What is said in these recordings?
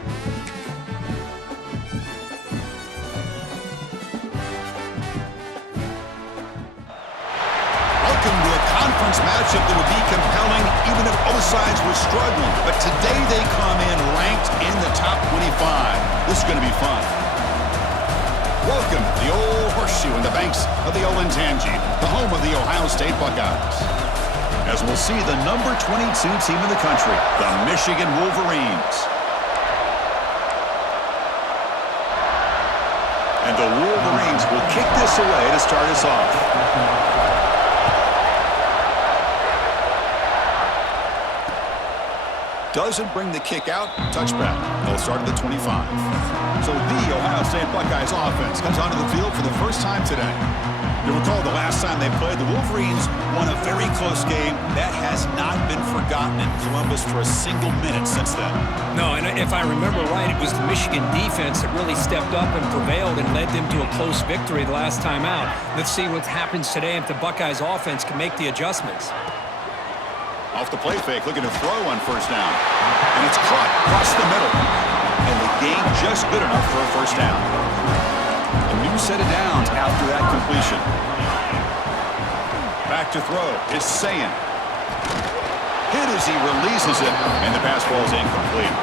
Welcome to a conference matchup that would be compelling even if both sides were struggling. But today they come in ranked in the top 25. This is going to be fun. Welcome to the old horseshoe in the banks of the Olentangy, the home of the Ohio State Buckeyes. As we'll see the number 22 team in the country, the Michigan Wolverines. And the Wolverines will kick this away to start us off. Doesn't bring the kick out. Touchback. They'll start at the 25. So the Ohio State Buckeyes offense comes onto the field for the first time today. You recall the last time they played, the Wolverines won a very close game. That has not been forgotten in Columbus for a single minute since then. No, and if I remember right, it was the Michigan defense that really stepped up and prevailed and led them to a close victory the last time out. Let's see what happens today if the Buckeyes offense can make the adjustments. Off the play fake, looking to throw on first down. And it's caught across the middle. And the gain just good enough for a first down. A new set of downs after that completion. Back to throw is Sayin. Hit as he releases it, and the pass ball is incomplete.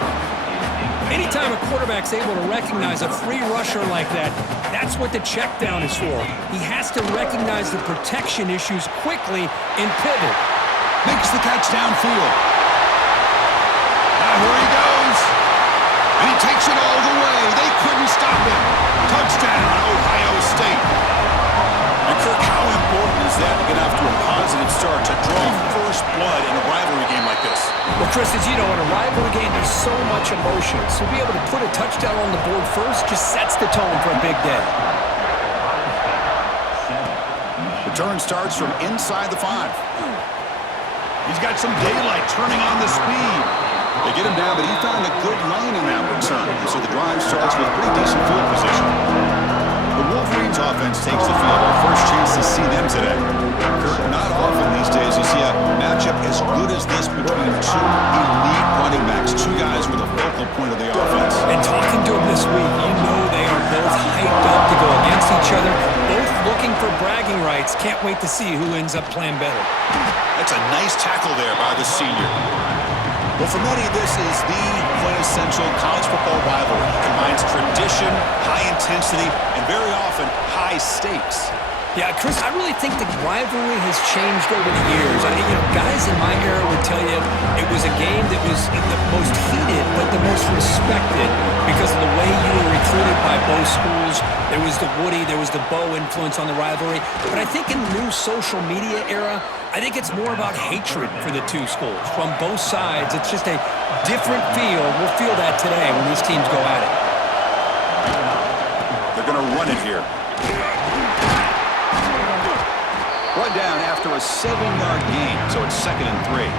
Anytime a quarterback's able to recognize a free rusher like that, that's what the check down is for. He has to recognize the protection issues quickly and pivot. Makes the catch downfield. Now here he goes. And he takes it all the way. They couldn't stop him. Touchdown, Ohio State. And Kirk, how important is that to get off to a positive start to draw first blood in a rivalry game like this? Well, Chris, as you know, in a rivalry game, there's so much emotion. So to be able to put a touchdown on the board first just sets the tone for a big day. Return starts from inside the 5. He's got some daylight turning on the speed. They get him down, but he found a good lane in that return. So the drive starts with pretty decent field position. The Wolverines offense takes the field. Our first chance to see them today. Kirk, not often these days you see a matchup as good as this between two elite running backs, two guys with a focal point of the offense. And talking to them this week, you know they are both hyped up to go against each other, both looking for bragging rights. Can't wait to see who ends up playing better. That's a nice tackle there by the senior. Well, for many, this is the quintessential college football rivalry. It combines tradition, high intensity, and very often high stakes. Yeah, Chris, I really think the rivalry has changed over the years. Guys in my era would tell you it was a game that was the most heated, but the most respected because of the way you were recruited by both schools. There was the Woody, there was the Bo influence on the rivalry. But I think in the new social media era, I think it's more about hatred for the two schools. From both sides, it's just a different feel. We'll feel that today when these teams go at it. They're going to run it here. Run down after a 7-yard gain, so it's 2nd and 3.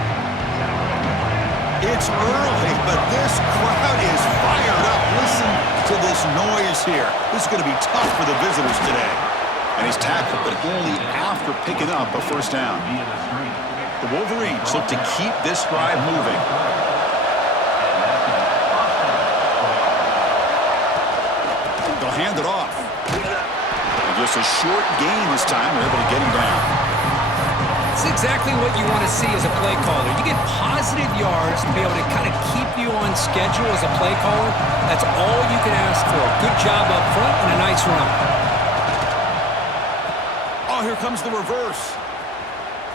It's early, but this crowd is fired up. Listen to this noise here. This is going to be tough for the visitors today. And he's tackled, but only after picking up a first down. The Wolverines look to keep this drive moving. They'll hand it off. Just a short gain this time. They're able to get him down. It's exactly what you want to see as a play caller. You get positive yards to be able to kind of keep you on schedule as a play caller. That's all you can ask for. Good job up front and a nice run. Oh, here comes the reverse.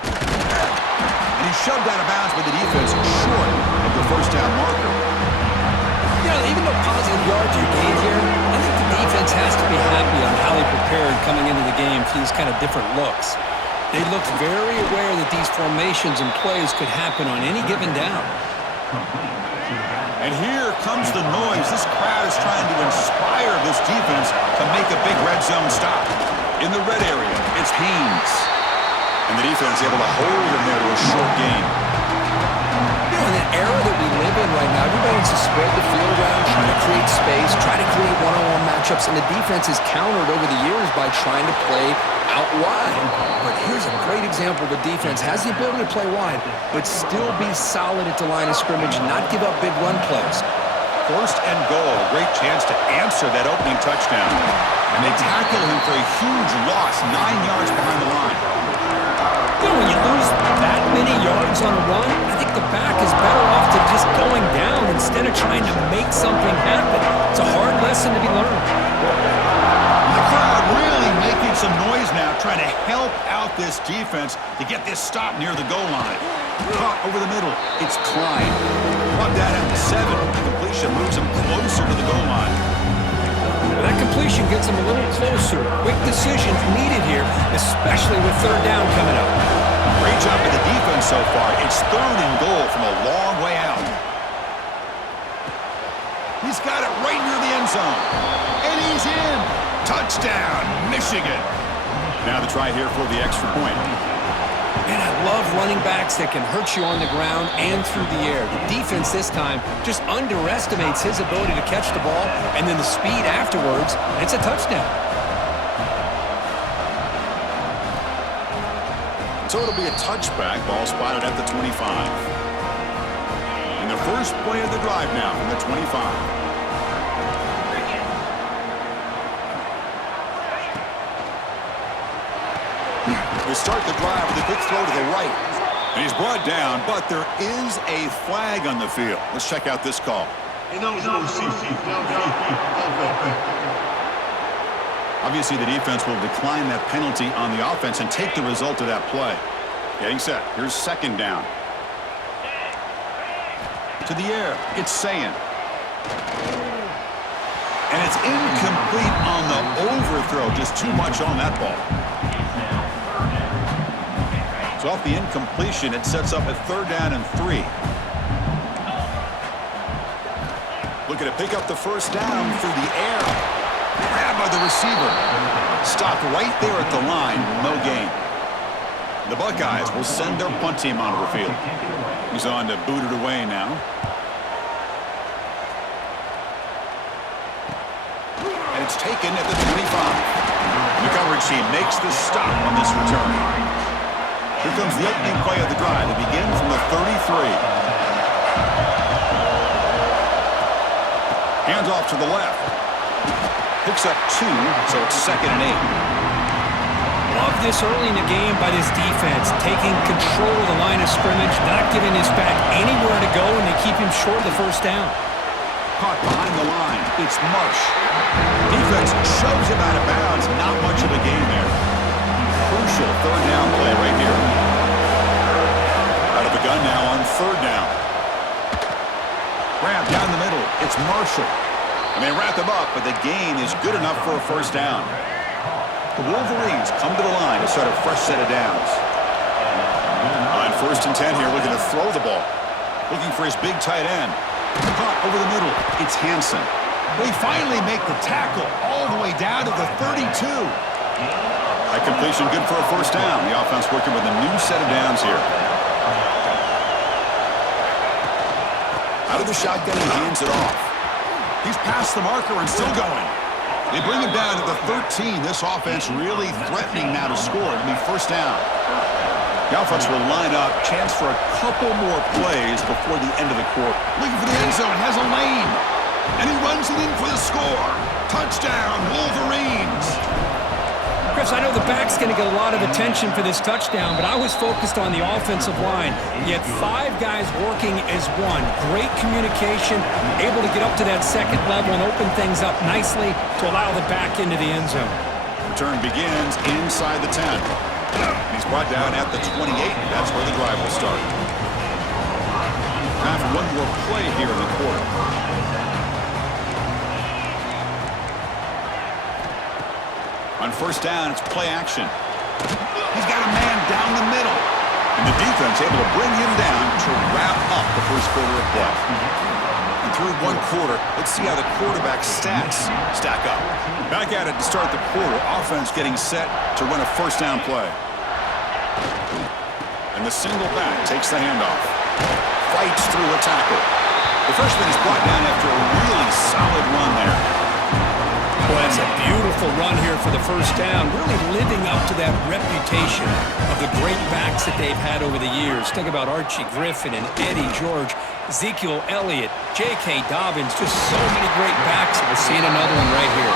And he's shoved out of bounds by the defense short of the first down marker. Even though positive yards are gained here, I think the defense has to be happy on how they prepared coming into the game for these kind of different looks. They looked very aware that these formations and plays could happen on any given down. And here comes the noise. This crowd is trying to inspire this defense to make a big red zone stop. In the red area, it's Haynes. And the defense able to hold him there to a short gain. In an era that we live in right now, everybody wants to spread the field around, trying to create space, try to create one-on-one matchups, and the defense is countered over the years by trying to play out wide. But here's a great example. The defense has the ability to play wide, but still be solid at the line of scrimmage, not give up big run plays. First and goal. A great chance to answer that opening touchdown. And they tackle him for a huge loss, 9 yards behind the line. You know, when you lose that many yards on a run, I think the back is better off to just going down instead of trying to make something happen. It's a hard lesson to be learned. The crowd really making some noise now, trying to help out this defense to get this stop near the goal line. Caught over the middle. It's Klein. Brought that at the 7. The completion moves him closer to the goal line. That completion gets him a little closer. Quick decisions needed here, especially with third down coming up. Great job by the defense so far. It's 3rd and goal from a long way out. He's got it right near the end zone. And he's in. Touchdown, Michigan. Now the try here for the extra point. And I love running backs that can hurt you on the ground and through the air. The defense this time just underestimates his ability to catch the ball, and then the speed afterwards, it's a touchdown. So it'll be a touchback, ball spotted at the 25. And the first play of the drive now from the 25. They start the drive with a quick throw to the right. And he's brought down, but there is a flag on the field. Let's check out this call. Obviously, the defense will decline that penalty on the offense and take the result of that play. Getting set. Here's 2nd down. To the air. It's Sayin. And it's incomplete on the overthrow. Just too much on that ball. So off the incompletion, it sets up a 3rd down and 3. Looking to pick up the first down through the air. Grabbed by the receiver. Stopped right there at the line. No gain. The Buckeyes will send their punt team onto the field. He's on to boot it away now. And it's taken at the 25. The coverage team makes the stop on this return. Here comes the opening play of the drive. It begins from the 33. Hands off to the left. Picks up 2, so it's 2nd and 8. Love this early in the game by this defense, taking control of the line of scrimmage, not giving his back anywhere to go, and they keep him short of the first down. Caught behind the line. It's Marsh. Defense shoves him out of bounds. Not much of a gain there. Crucial 3rd down play right here. Out of the gun now on 3rd down. Grab down the middle. It's Marshall. And they wrap him up, but the gain is good enough for a first down. The Wolverines come to the line to start a fresh set of downs. On 1st and 10 here, looking to throw the ball. Looking for his big tight end. Caught over the middle. It's Hansen. They finally make the tackle all the way down to the 32. That completion good for a first down. The offense working with a new set of downs here. Out of the shotgun, he hands it off. He's past the marker and still going. They bring him down to the 13. This offense really threatening now to score. It'll be first down. The offense will line up. Chance for a couple more plays before the end of the quarter. Looking for the end zone. Has a lane. And he runs it in for the score. Touchdown, Wolverines. Chris, I know the back's going to get a lot of attention for this touchdown, but I was focused on the offensive line. You had 5 guys working as one. Great communication, able to get up to that 2nd level and open things up nicely to allow the back into the end zone. Return begins inside the 10. He's brought down at the 28. That's where the drive will start. Time for one more play here in the quarter. On first down, it's play action. He's got a man down the middle. And the defense able to bring him down to wrap up the first quarter of play. And through one quarter, let's see how the quarterback stats stack up. Back at it to start the quarter. Offense getting set to run a first down play. And the single back takes the handoff. Fights through a tackle. The freshman is brought down after a really solid run there. Boy, that's a beautiful beautiful run here for the first down, really living up to that reputation of the great backs that they've had over the years. Think about Archie Griffin and Eddie George, Ezekiel Elliott, J.K. Dobbins, just so many great backs. We're seeing another one right here.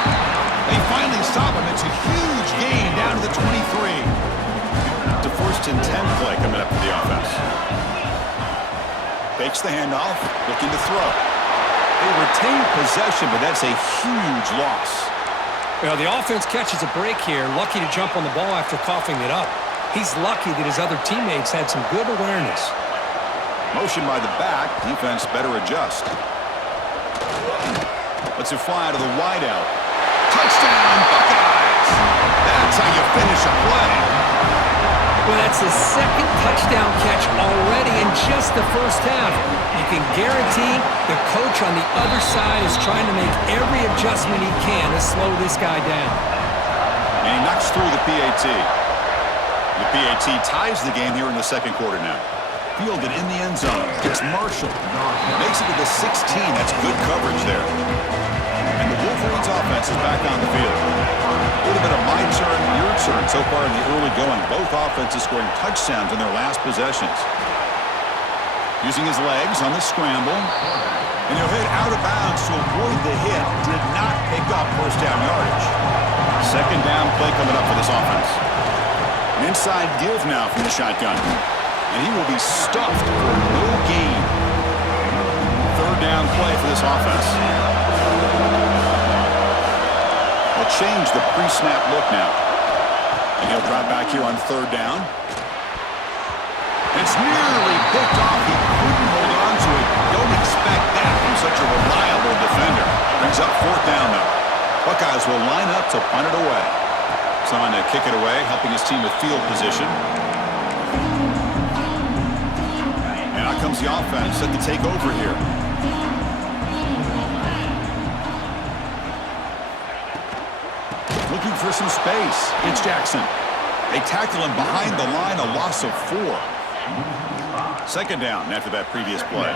They finally stop him. It's a huge gain down to the 23. The 1st and 10 play coming up for the offense. Fakes the handoff, looking to throw. They retain possession, but that's a huge loss. Well, the offense catches a break here, lucky to jump on the ball after coughing it up. He's lucky that his other teammates had some good awareness. Motion by the back, defense better adjust. Lets it fly to the wideout. Touchdown, Buckeyes! That's how you finish a play. Well, that's his second touchdown catch already in just the first half. You can guarantee the coach on the other side is trying to make every adjustment he can to slow this guy down. And he knocks through the PAT. The PAT ties the game here in the second quarter now. Fielded in the end zone. It's Marshall. Makes it to the 16. That's good coverage there. And the Wolverines offense is back on the field. A little bit of my turn, your turn so far in the early going. Both offenses scoring touchdowns in their last possessions. Using his legs on the scramble. And he'll hit out of bounds to avoid the hit. Did not pick up first down yardage. Second down play coming up for this offense. An inside give now from the shotgun. And he will be stuffed for no gain. Third down play for this offense. They'll change the pre-snap look now. And he'll drop back here on third down. It's nearly picked off. He couldn't hold on to it. Don't expect that from such a reliable defender. Brings up fourth down now. Buckeyes will line up to punt it away. Trying to kick it away, helping his team with field position. And out comes the offense set to take over here. Looking for some space. It's Jackson. They tackle him behind the line, a loss of 4. Second down after that previous play.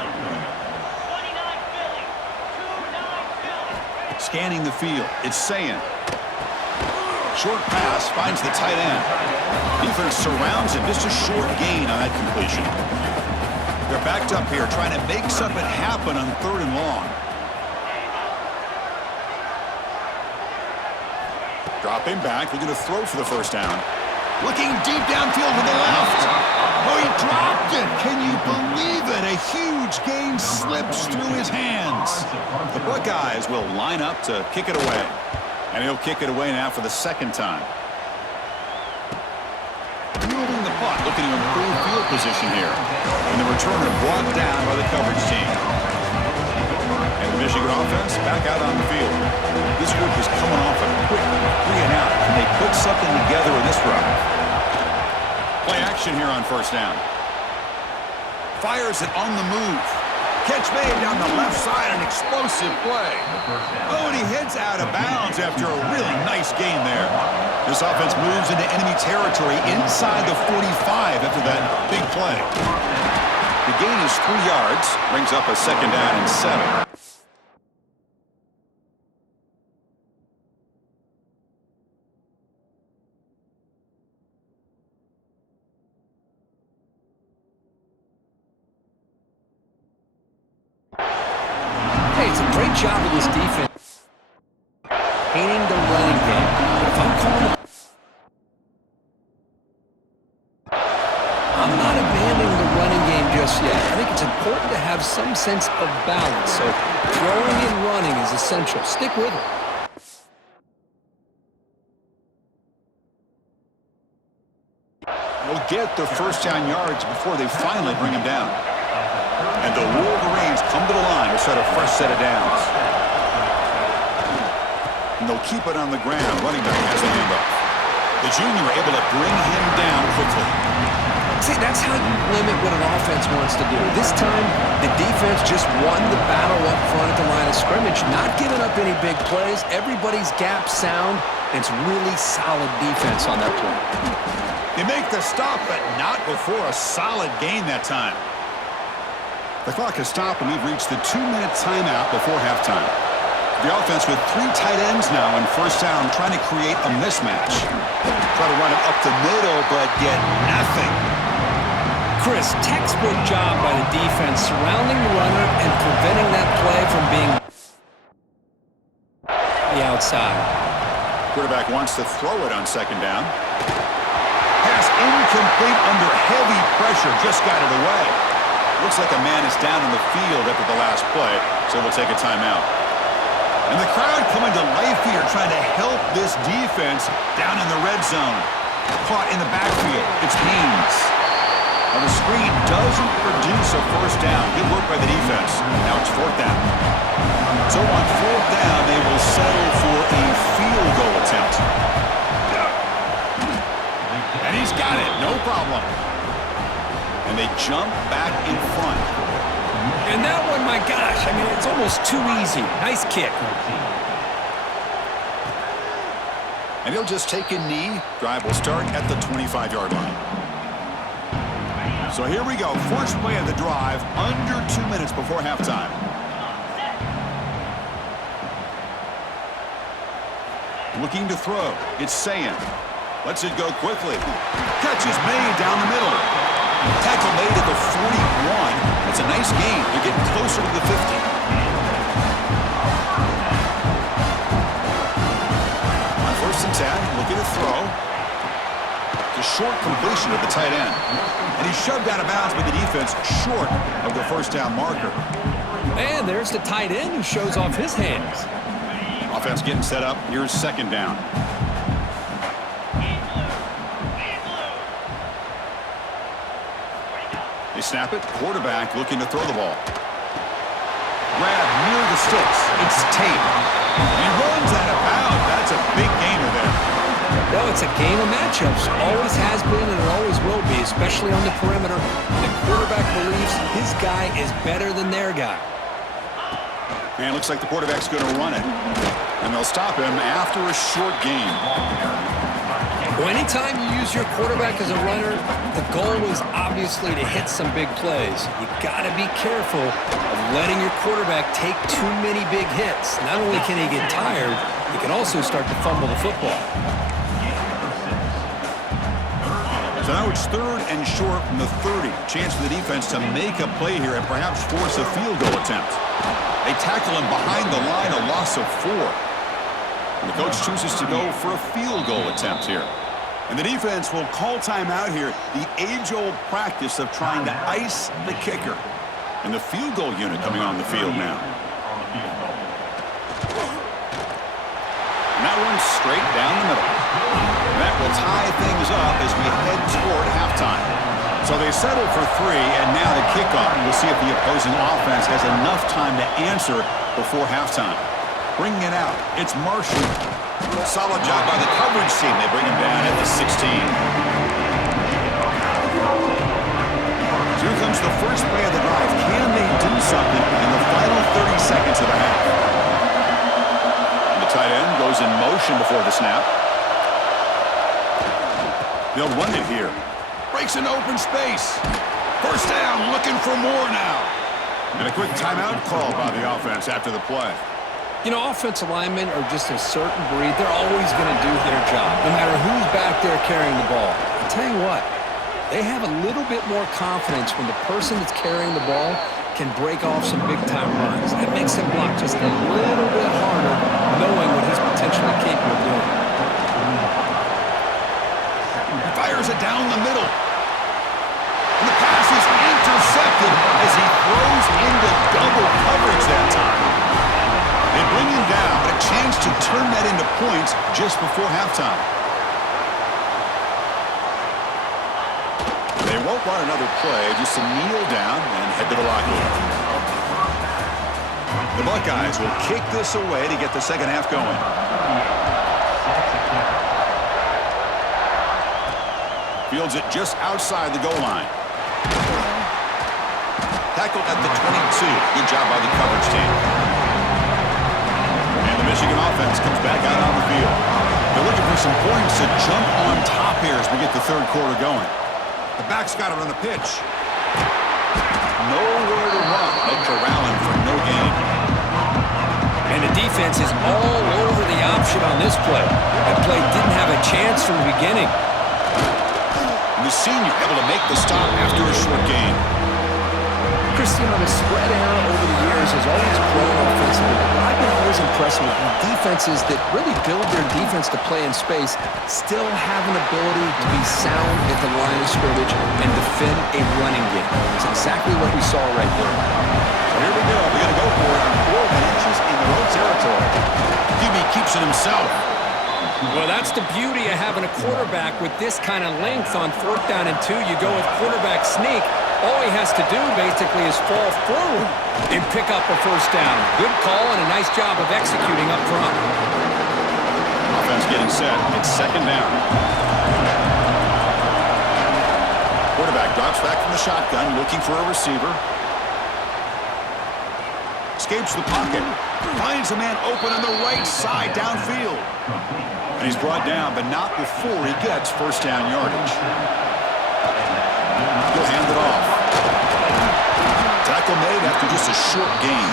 Scanning the field. It's Sayin. Short pass finds the tight end. Defense surrounds him. Just a short gain on that completion. They're backed up here trying to make something happen on third and long. Dropping back, looking to throw for the first down. Looking deep downfield to the left. Oh, he dropped it. Can you believe it? A huge gain slips through his hands. The Buckeyes will line up to kick it away. And he'll kick it away now for the second time. Moving the punt, looking to improve field position here. And the returner brought down by the coverage team. And the Michigan offense back out on the field. This group is coming off a quick 3-and-out. Can they put something together in this drive? Play action here on first down. Fires it on the move. Catch made down the left side, an explosive play. Oh, and he heads out of bounds after a really nice gain there. This offense moves into enemy territory inside the 45 after that big play. The gain is 3 yards, brings up a second down and 7. It's a great job of this defense painting the running game. But if I'm calling, I'm not abandoning the running game just yet. I think it's important to have some sense of balance. So throwing and running is essential. Stick with it. Will get the first down yards before they finally bring him down. And the Wolverines come to the line to set a fresh set of downs. And they'll keep it on the ground. Running back has the handoff. The junior able to bring him down quickly. See, that's how you limit what an offense wants to do. This time, the defense just won the battle up front at the line of scrimmage, not giving up any big plays. Everybody's gap sound, and it's really solid defense on that play. They make the stop, but not before a solid gain that time. The clock has stopped, and we've reached the 2-minute timeout before halftime. The offense with 3 tight ends now in first down, trying to create a mismatch. Try to run it up the middle, but get nothing. Chris, textbook job by the defense surrounding the runner and preventing that play from being the outside. Quarterback wants to throw it on second down. Pass incomplete under heavy pressure, just got it away. Looks like a man is down in the field after the last play, so we'll take a timeout. And the crowd coming to life here, trying to help this defense down in the red zone. Caught in the backfield. It's Haynes. Now the screen doesn't produce a first down. Good work by the defense. Now it's fourth down. So on fourth down, they will settle for a field goal attempt. And he's got it. No problem. And they jump back in front. And that one, my gosh, I mean, it's almost too easy. Nice kick. And he'll just take a knee. Drive will start at the 25-yard line. So here we go. First play of the drive, under 2 minutes before halftime. Looking to throw. It's Sayin. Lets it go quickly. Catch is made down the middle. Tackle made at the 41. It's a nice gain. They're getting closer to the 50. On first and 10, looking to throw. It's a short completion of the tight end. And he's shoved out of bounds by the defense short of the first down marker. And there's the tight end who shows off his hands. Offense getting set up. Here's second down. They snap it. Quarterback looking to throw the ball. Grab near the sticks. It's Tate. He runs out of bounds. That's a big gainer there. Well, it's a game of matchups. Always has been and it always will be, especially on the perimeter. And the quarterback believes his guy is better than their guy. And it looks like the quarterback's going to run it. And they'll stop him after a short gain. Well, anytime you use your quarterback as a runner, the goal is obviously to hit some big plays. You got to be careful of letting your quarterback take too many big hits. Not only can he get tired, he can also start to fumble the football. So now it's third and short from the 30. Chance for the defense to make a play here and perhaps force a field goal attempt. They tackle him behind the line, a loss of 4. And the coach chooses to go for a field goal attempt here. And the defense will call timeout here. The age-old practice of trying to ice the kicker. And the field goal unit coming on the field now. And that one's straight down the middle. And that will tie things up as we head toward halftime. So they settle for 3, and now the kickoff. We'll see if the opposing offense has enough time to answer before halftime. Bringing it out, it's Marshall. Solid job by the coverage team. They bring him down at the 16. So here comes the first play of the drive. Can they do something in the final 30 seconds of the half? And the tight end goes in motion before the snap. They'll run it here. Breaks an open space. First down, looking for more now. And a quick timeout call by the offense after the play. You know, offensive linemen are just a certain breed. They're always going to do their job, no matter who's back there carrying the ball. I'll tell you what, they have a little bit more confidence when the person that's carrying the ball can break off some big-time runs. That makes them block just a little bit harder, knowing what he's potentially capable of doing. He fires it down the middle. And the pass is intercepted as he throws into double coverage that time. They bring him down, but a chance to turn that into points just before halftime. They won't run another play, just to kneel down and head to the locker room. The Buckeyes will kick this away to get the second half going. Fields it just outside the goal line. Tackled at the 22. Good job by the coverage team. Michigan offense comes back out on the field. They're looking for some points to jump on top here as we get the third quarter going. The back's got it on the pitch. Nowhere to run. No corralling for no gain. And the defense is all over the option on this play. That play didn't have a chance from the beginning. And the senior able to make the stop after a short gain. Cristiano, the spread out over the years has always grown offensively. I've been always impressed with defenses that really build their defense to play in space, still have an ability to be sound at the line of scrimmage and defend a running game. It's exactly what we saw right there. So here we go. We're going to go for it on 4 inches in the road territory. QB keeps it himself. Well, that's the beauty of having a quarterback with this kind of length on 4th down and 2. You go with quarterback sneak. All he has to do basically is fall forward and pick up a 1st down. Good call and a nice job of executing up front. Offense getting set. It's 2nd down. Quarterback drops back from the shotgun, looking for a receiver. Escapes the pocket. Finds a man open on the right side downfield. And he's brought down, but not before he gets 1st down yardage. He'll hand it off. Tackle made after just a short gain.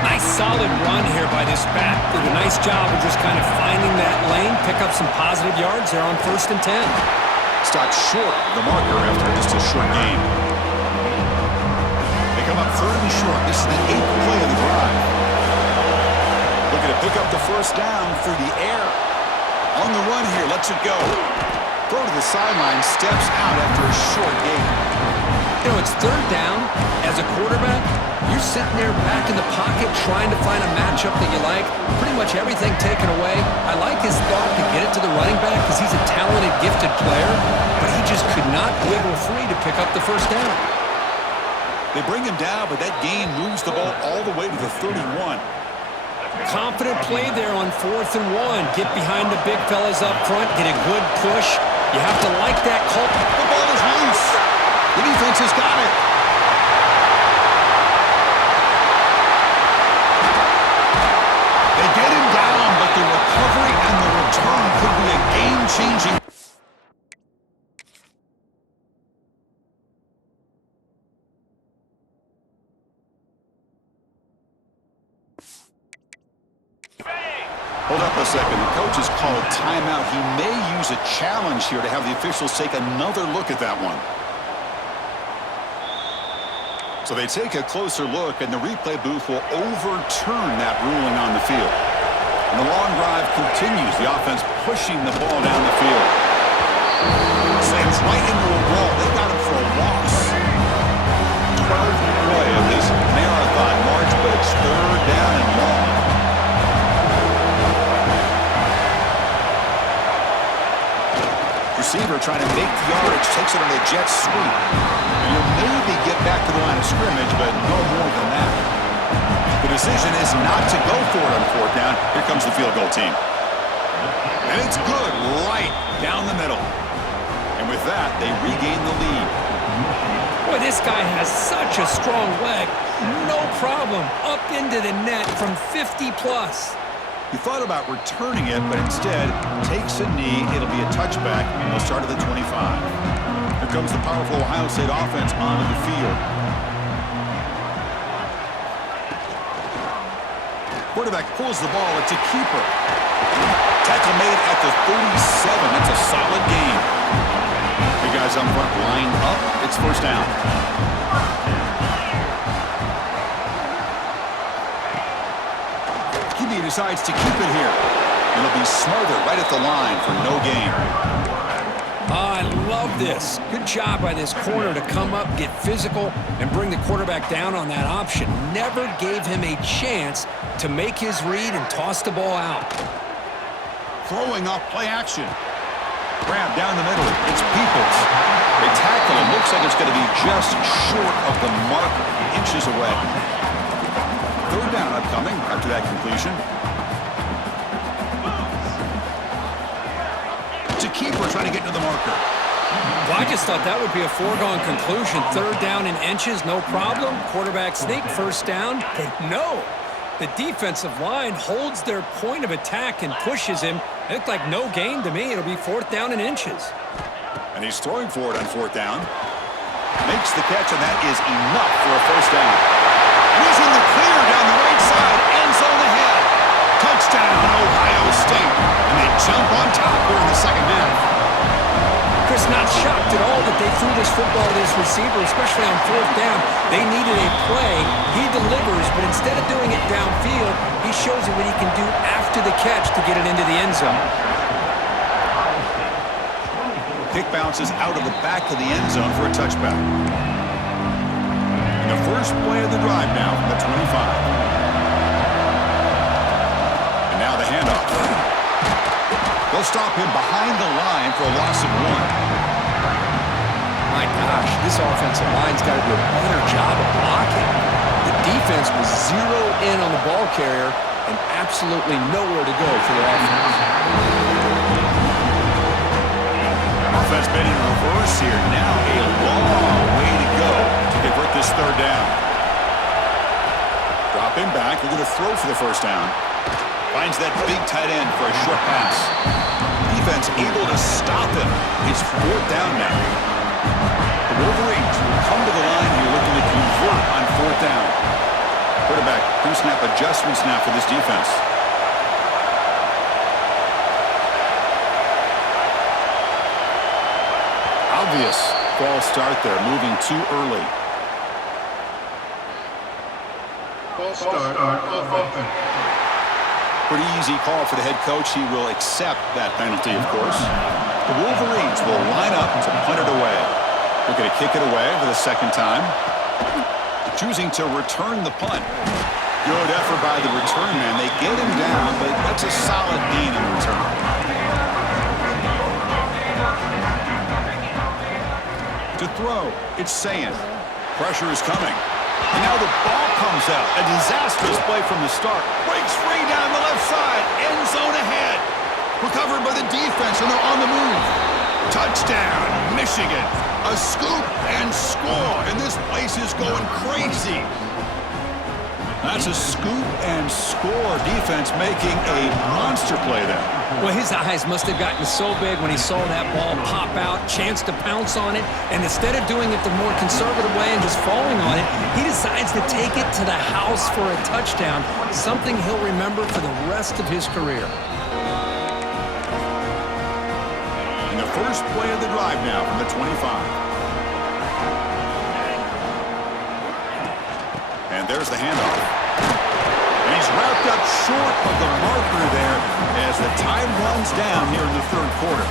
Nice solid run here by this back. Did a nice job of just kind of finding that lane, pick up some positive yards there on 1st and 10. Stopped short of the marker after just a short gain. They come up 3rd and short. This is the 8th play of the drive. Looking to pick up the 1st down through the air. On the run here, lets it go. Throw to the sideline, steps out after a short gain. You know, it's 3rd down. As a quarterback, you're sitting there back in the pocket trying to find a matchup that you like. Pretty much everything taken away. I like his thought to get it to the running back because he's a talented, gifted player, but he just could not wiggle free to pick up the 1st down. They bring him down, but that gain moves the ball all the way to the 31. Confident play there on 4th and 1. Get behind the big fellas up front, get a good push. You have to like that call. The ball is loose. The defense has got it. They get him down, but the recovery and the return could be a game-changing. Hold up a second. The coach has called timeout. He may use a challenge here to have the officials take another look at that one. So they take a closer look, and the replay booth will overturn that ruling on the field. And the long drive continues. The offense pushing the ball down the field. Slams right into a wall. They got him for a loss. 12th play of this marathon march, but it's 3rd down and long. Receiver trying to make the yardage, takes it on a jet sweep. And you'll maybe get back to the line of scrimmage, but no more than that. The decision is not to go for it on 4th down. Here comes the field goal team. And it's good, right down the middle. And with that, they regain the lead. Boy, this guy has such a strong leg. No problem. Up into the net from 50 plus. He thought about returning it, but instead takes a knee. It'll be a touchback, and they'll start at the 25. Here comes the powerful Ohio State offense onto the field. Quarterback pulls the ball. It's a keeper. Tackle made at the 37. That's a solid gain. The guys up front line up. It's 1st down. QB decides to keep it here. It'll be Smarter right at the line for no gain. I love this. Good job by this corner to come up, get physical, and bring the quarterback down on that option. Never gave him a chance to make his read and toss the ball out. Throwing off play action. Grab down the middle. It's Peoples. They tackle him. Looks like it's going to be just short of the marker, inches away. 3rd down upcoming after that completion. It's a keeper trying to get to the marker. Well, I just thought that would be a foregone conclusion. 3rd down in inches, no problem. Quarterback sneak, 1st down. But no, the defensive line holds their point of attack and pushes him. It looked like no gain to me. It'll be 4th down in inches. And he's throwing for it on 4th down. Makes the catch, and that is enough for a 1st down. He's in the clear down the right side. that they threw this football to this receiver, especially on fourth down. They needed a play. He delivers, but instead of doing it downfield, he shows you what he can do after the catch to get it into the end zone. Kick bounces out of the back of the end zone for a touchback. And the first play of the drive now from the 25. And now the handoff. They'll stop him behind the line for a loss of 1. My gosh, this offensive line's got to do a better job of blocking. The defense was zeroed in on the ball carrier and absolutely nowhere to go for their offense. Offense been in reverse here. Now a long way to go to convert this third down. Dropping back. They're going to throw for the first down. Finds that big tight end for a short pass. Defense able to stop him. It's fourth down now. The Wolverines will come to the line here looking to convert on fourth down. Quarterback pre-snap adjustments now for this defense. Obvious false start there, moving too early. False start on offense. Pretty easy call for the head coach. He will accept that penalty, of course. The Wolverines will line up to punt it away. They're going to kick it away for the second time. Choosing to return the punt. Good effort by the return man. They get him down, but that's a solid gain in return. To throw, it's Sayin. Pressure is coming. And now the ball comes out. A disastrous play from the start. Breaks free down the left side. End zone ahead. Recovered by the defense, and they're on the move. Touchdown, Michigan. A scoop and score. And this place is going crazy. That's a scoop and score. Defense making a monster play there. Well, his eyes must have gotten so big when he saw that ball pop out, chance to pounce on it, and instead of doing it the more conservative way and just falling on it, he decides to take it to the house for a touchdown, something he'll remember for the rest of his career. And the first play of the drive now from the 25. And there's the handoff. And he's wrapped up short of the marker there as the time runs down here in the third quarter.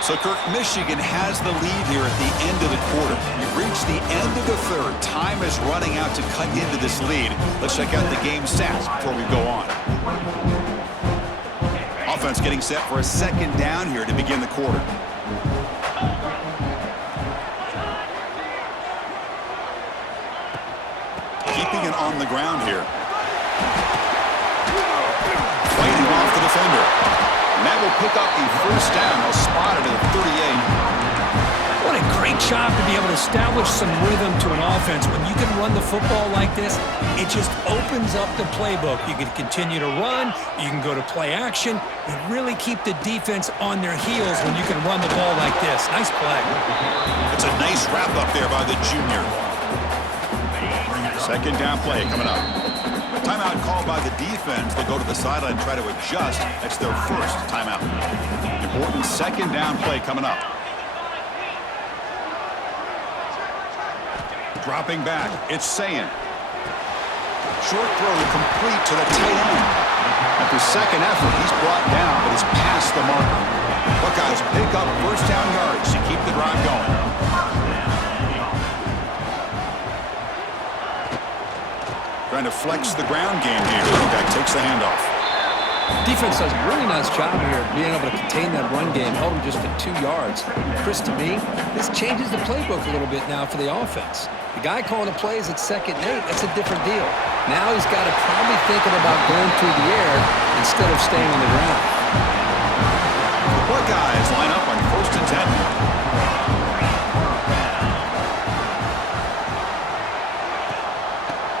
So, Kirk, Michigan has the lead here at the end of the quarter. We've reached the end of the third. Time is running out to cut into this lead. Let's check out the game stats before we go on. Offense getting set for a second down here to begin the quarter. Keeping it on the ground here. Fighting off the defender. And that will pick up the first down. They'll spot it at the 38. What a great job to be able to establish some rhythm to an offense. When you can run the football like this, it just opens up the playbook. You can continue to run. You can go to play action. You really keep the defense on their heels when you can run the ball like this. Nice play. It's a nice wrap up there by the junior. Second down play coming up. Timeout called by the defense. They'll go to the sideline and try to adjust. That's their first timeout. Important second down play coming up. Dropping back. It's Sayin. Short throw complete to the tight end. After second effort, he's brought down, but he's past the marker. Buckeyes pick up first down yards to keep the drive going. Trying to flex the ground game here. That takes the handoff. Defense does a really nice job here being able to contain that run game. Held him just at 2 yards. Chris, to me, this changes the playbook a little bit now for the offense. The guy calling the plays at 2nd and 8, that's a different deal. Now he's got to probably thinking about going through the air instead of staying on the ground. The Buckeyes line up on 1st and 10.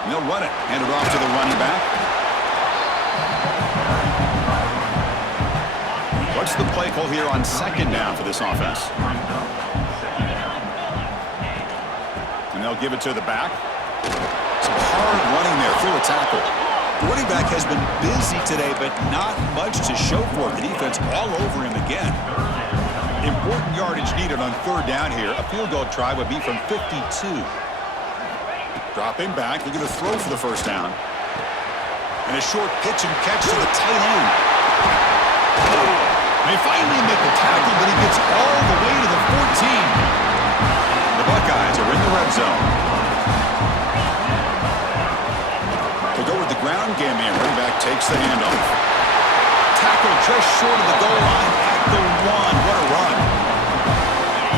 They'll run it. Hand it off to the running back. What's the play call here on second down for this offense? And they'll give it to the back. Some hard running there through a tackle. The running back has been busy today, but not much to show for it. The defense all over him again. Important yardage needed on third down here. A field goal try would be from 52. Dropping back, looking to throw for the first down. And a short pitch and catch to the tight end. They finally make the tackle, but he gets all the way to the 14. The Buckeyes are in the red zone. They'll go with the ground game here. Running back takes the handoff. Tackle just short of the goal line at the 1. What a run.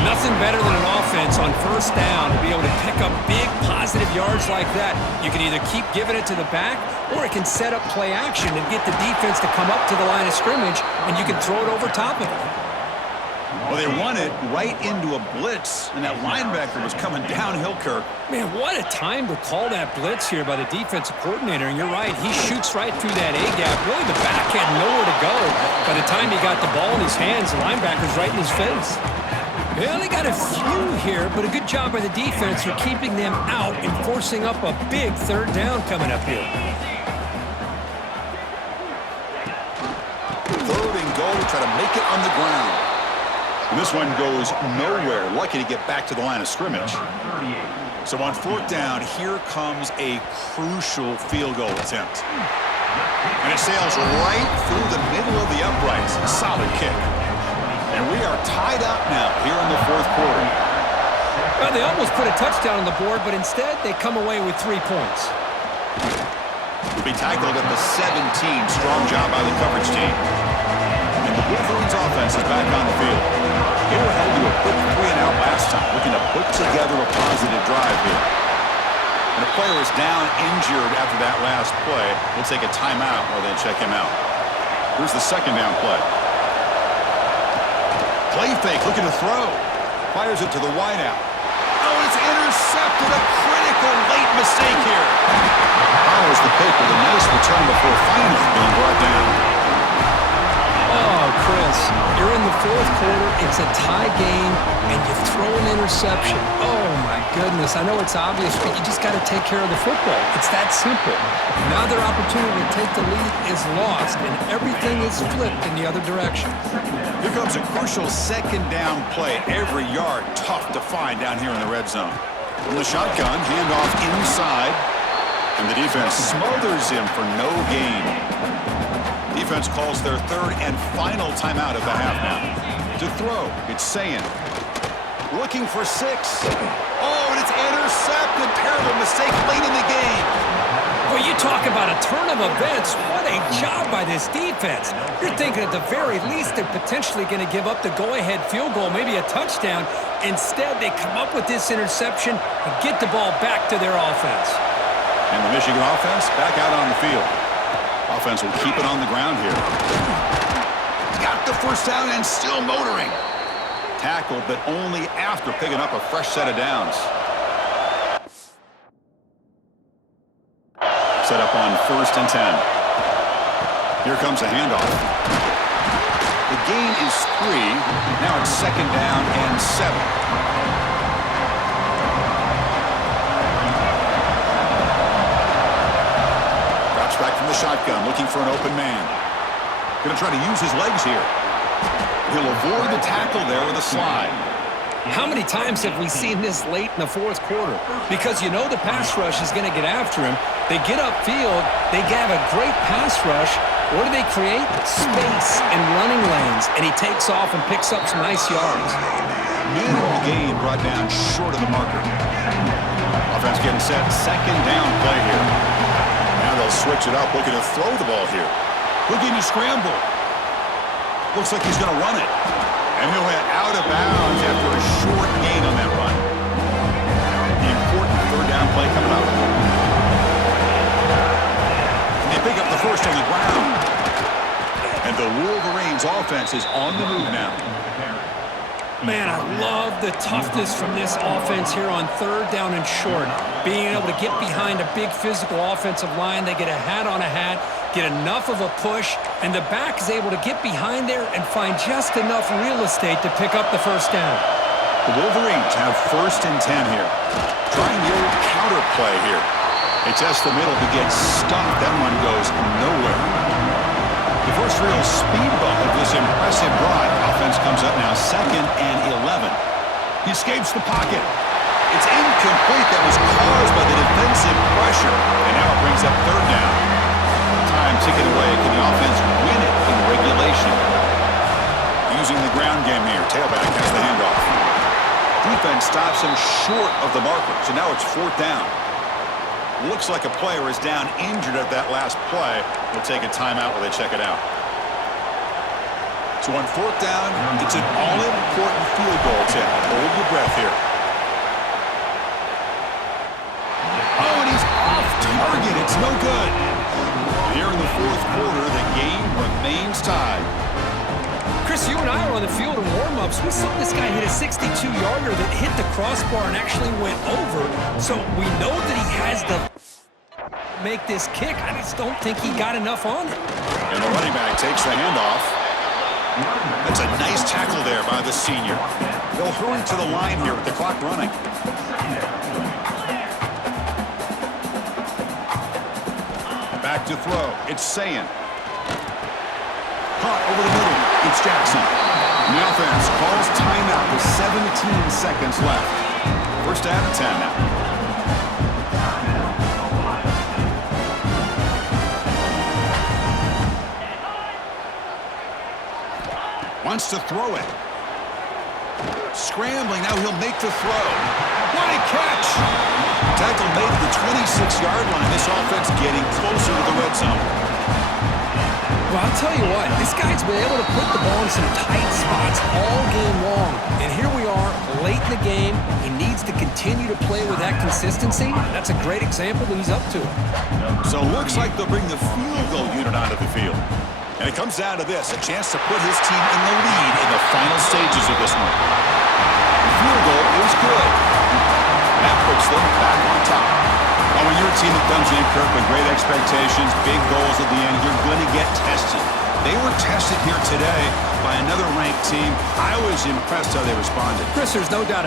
Nothing better than an offense on first down to be able to pick up big positive yards like that. You can either keep giving it to the back, or it can set up play action and get the defense to come up to the line of scrimmage, and you can throw it over top of it. Well, they won it right into a blitz, and that linebacker was coming downhill, Kirk. Man, what a time to call that blitz here by the defensive coordinator. And you're right, he shoots right through that A-gap. Really, the back had nowhere to go. By the time he got the ball in his hands, the linebacker's right in his face. They only got a few here, but a good job by the defense for keeping them out and forcing up a big third down coming up here. Third and goal, try to make it on the ground. And this one goes nowhere. Lucky to get back to the line of scrimmage. So on fourth down, here comes a crucial field goal attempt. And it sails right through the middle of the uprights. Solid kick. And we are tied up now here in the fourth quarter. Well, they almost put a touchdown on the board, but instead they come away with 3 points. Will be tackled at the 17. Strong job by the coverage team. And the Wolverines offense is back on the field. They were held to a quick 3-and-out last time, looking to put together a positive drive here. And a player is down injured after that last play. We'll take a timeout while they check him out. Here's the second down play. Play fake, looking to throw. Fires it to the wideout. Oh, it's intercepted. A critical late mistake here. Follows the pick with a nice return before finally being brought down. Oh, Chris, you're in the fourth quarter. It's a tie game, and you throw an interception. Oh, my goodness. I know it's obvious, but you just got to take care of the football. It's that simple. Now their opportunity to take the lead is lost, and everything is flipped in the other direction. Here comes a crucial second down play. Every yard tough to find down here in the red zone. From the shotgun, handoff inside, and the defense smothers him for no gain. Defense calls their third and final timeout of the half now. To throw, it's Sayin. Looking for 6. Oh, and it's intercepted. Terrible mistake late in the game. Well, you talk about a turn of events. What a job by this defense. You're thinking at the very least they're potentially going to give up the go-ahead field goal, maybe a touchdown. Instead, they come up with this interception and get the ball back to their offense. And the Michigan offense back out on the field. Offense will keep it on the ground here. Got the first down and still motoring. Tackled, but only after picking up a fresh set of downs. Set up on 1st and 10. Here comes a handoff. The gain is 3. Now it's 2nd down and 7. Drops back from the shotgun, looking for an open man. Going to try to use his legs here. He'll avoid the tackle there with a slide. How many times have we seen this late in the fourth quarter? Because you know the pass rush is going to get after him. They get upfield. They have a great pass rush. What do they create? Space and running lanes. And he takes off and picks up some nice yards. Minimal gain brought down short of the marker. Offense getting set. 2nd down play here. Now they'll switch it up, looking to throw the ball here. Looking to scramble. Looks like he's going to run it. And he'll head out of bounds after a short gain on that run. The important 3rd down play coming up. And they pick up the first on the ground. And the Wolverines offense is on the move now. Man, I love the toughness from this offense here on 3rd down and short. Being able to get behind a big physical offensive line. They get a hat on a hat, get enough of a push, and the back is able to get behind there and find just enough real estate to pick up the first down. The Wolverines have 1st and 10 here. Trying the old counter play here. They test the middle to get stuffed. That one goes nowhere. The first real speed bump of this impressive drive. Offense comes up now 2nd and 11. He escapes the pocket. It's incomplete. That was caused by the defensive pressure. And now it brings up 3rd down. Time ticking away. Can the offense win it in regulation? Using the ground game here. Tailback has the handoff. Defense stops him short of the marker. So now it's 4th down. Looks like a player is down injured at that last play. We'll take a timeout while they check it out. So on 4th down, it's an all-important field goal attempt. Hold your breath here. Oh, and he's off target. It's no good. Here in the 4th quarter, the game remains tied. Chris, you and I were on the field in warm-ups. We saw this guy hit a 62-yarder that hit the crossbar and actually went over. So we know that he has the make this kick. I just don't think he got enough on it. And the running back takes the handoff. That's a nice tackle there by the senior. They'll hurry to the line here with the clock running. Back to throw. It's Sayin. Caught over the middle. It's Jackson. The offense calls timeout with 17 seconds left. First down and 10 now. Wants to throw it. Scrambling. Now he'll make the throw. What a catch. Tackle made at the 26-yard line. This offense getting closer to the red zone. Well, I'll tell you what, this guy's been able to put the ball in some tight spots all game long. And here we are, late in the game. He needs to continue to play with that consistency. That's a great example that he's up to. So it looks like they'll bring the field goal unit onto the field. And it comes down to this, a chance to put his team in the lead in the final stages of this one. The field goal is good. That puts them back on top. Oh, when you're a team that comes in, Kirk, with great expectations, big goals at the end, you're going to get tested. They were tested here today by another ranked team. I was impressed how they responded. Chris, there's no doubt